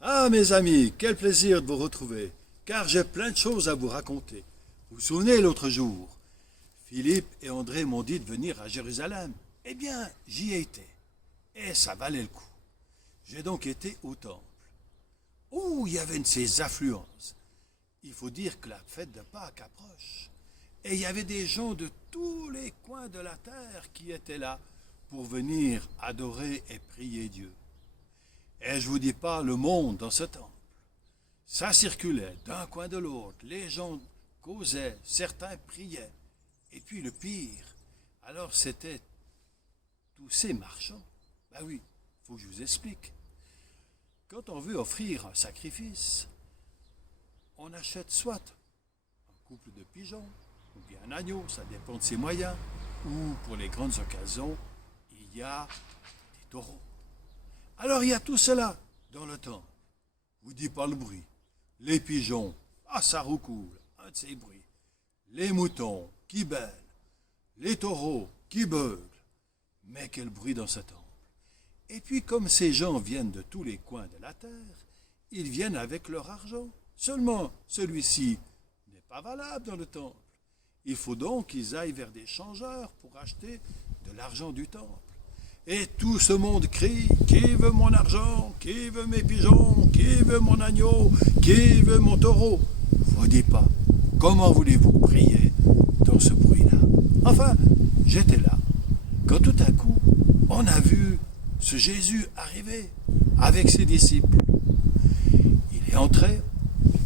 Ah, mes amis, quel plaisir de vous retrouver, car j'ai plein de choses à vous raconter. Vous vous souvenez l'autre jour, Philippe et André m'ont dit de venir à Jérusalem. Eh bien, j'y ai été, et ça valait le coup. J'ai donc été au temple. Oh, il y avait une de ces affluences. Il faut dire que la fête de Pâques approche. Et il y avait des gens de tous les coins de la terre qui étaient là pour venir adorer et prier Dieu. Et je vous dis pas le monde dans ce temple. Ça circulait d'un coin de l'autre, les gens causaient, certains priaient. Et puis le pire, alors c'était tous ces marchands. Ben oui, il faut que je vous explique. Quand on veut offrir un sacrifice, on achète soit un couple de pigeons, ou bien un agneau, ça dépend de ses moyens, ou pour les grandes occasions, il y a des taureaux. Alors il y a tout cela dans le temple. Vous dites pas le bruit. Les pigeons, ah ça roucoule, un de ces bruits. Les moutons qui bêlent, les taureaux qui beuglent. Mais quel bruit dans ce temple. Et puis comme ces gens viennent de tous les coins de la terre, ils viennent avec leur argent. Seulement celui-ci n'est pas valable dans le temple. Il faut donc qu'ils aillent vers des changeurs pour acheter de l'argent du temple. Et tout ce monde crie, qui veut mon argent, qui veut mes pigeons, qui veut mon agneau, qui veut mon taureau. Vous dites pas, comment voulez-vous prier dans ce bruit-là? Enfin, j'étais là, quand tout à coup, on a vu ce Jésus arriver avec ses disciples. Il est entré,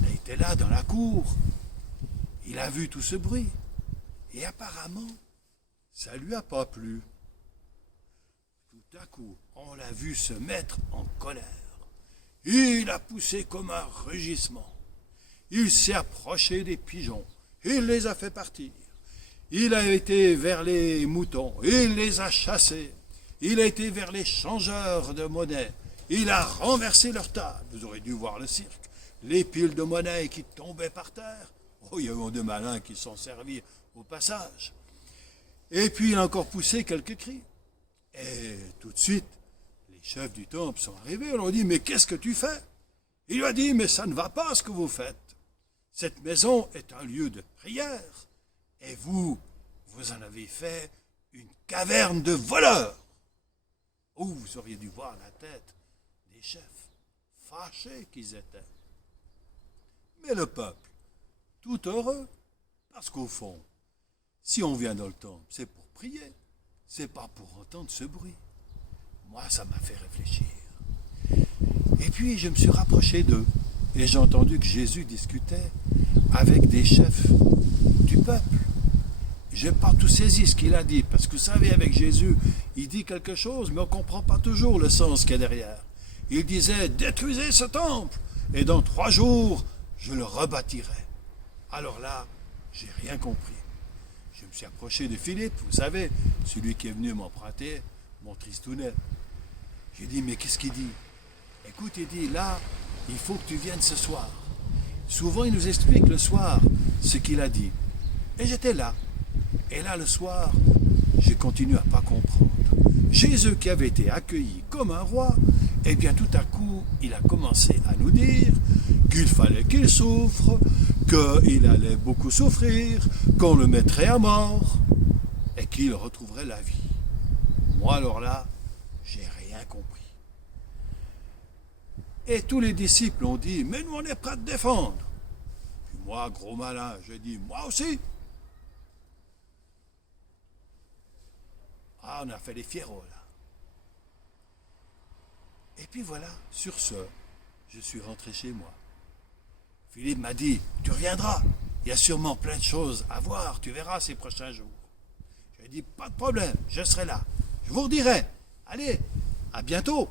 il était là dans la cour, il a vu tout ce bruit, et apparemment, ça lui a pas plu. Tout à coup, on l'a vu se mettre en colère. Il a poussé comme un rugissement. Il s'est approché des pigeons. Il les a fait partir. Il a été vers les moutons. Il les a chassés. Il a été vers les changeurs de monnaie. Il a renversé leur table. Vous aurez dû voir le cirque. Les piles de monnaie qui tombaient par terre. Oh, il y a eu de malins qui s'en servirent au passage. Et puis il a encore poussé quelques cris. Et tout de suite, les chefs du temple sont arrivés, ils lui ont dit, mais qu'est-ce que tu fais? Il lui a dit, mais ça ne va pas ce que vous faites. Cette maison est un lieu de prière, et vous en avez fait une caverne de voleurs. Oh, vous auriez dû voir la tête des chefs, fâchés qu'ils étaient. Mais le peuple, tout heureux, parce qu'au fond, si on vient dans le temple, c'est pour prier. C'est pas pour entendre ce bruit. Moi, ça m'a fait réfléchir. Et puis, je me suis rapproché d'eux. Et j'ai entendu que Jésus discutait avec des chefs du peuple. Je n'ai pas tout saisi ce qu'il a dit. Parce que vous savez, avec Jésus, il dit quelque chose, mais on ne comprend pas toujours le sens qu'il y a derrière. Il disait, détruisez ce temple, et dans 3 jours, je le rebâtirai. Alors là, j'ai rien compris. Je me suis approché de Philippe, vous savez, celui qui est venu m'emprunter mon tristounet. J'ai dit, mais qu'est-ce qu'il dit? Écoute, il dit, là, il faut que tu viennes ce soir. Souvent, il nous explique le soir ce qu'il a dit. Et j'étais là. Et là, le soir, j'ai continué à ne pas comprendre. Jésus qui avait été accueilli comme un roi, eh bien tout à coup, il a commencé à nous dire qu'il fallait qu'il souffre, qu'il allait beaucoup souffrir, qu'on le mettrait à mort et qu'il retrouverait la vie. Moi alors là, j'ai rien compris. Et tous les disciples ont dit, mais nous on est prêts à te défendre. Puis moi, gros malin, j'ai dit, moi aussi. Ah, on a fait les fieros là. Et puis voilà, sur ce, je suis rentré chez moi. Philippe m'a dit, tu reviendras, il y a sûrement plein de choses à voir, tu verras ces prochains jours. J'ai dit, pas de problème, je serai là, je vous redirai. Allez, à bientôt.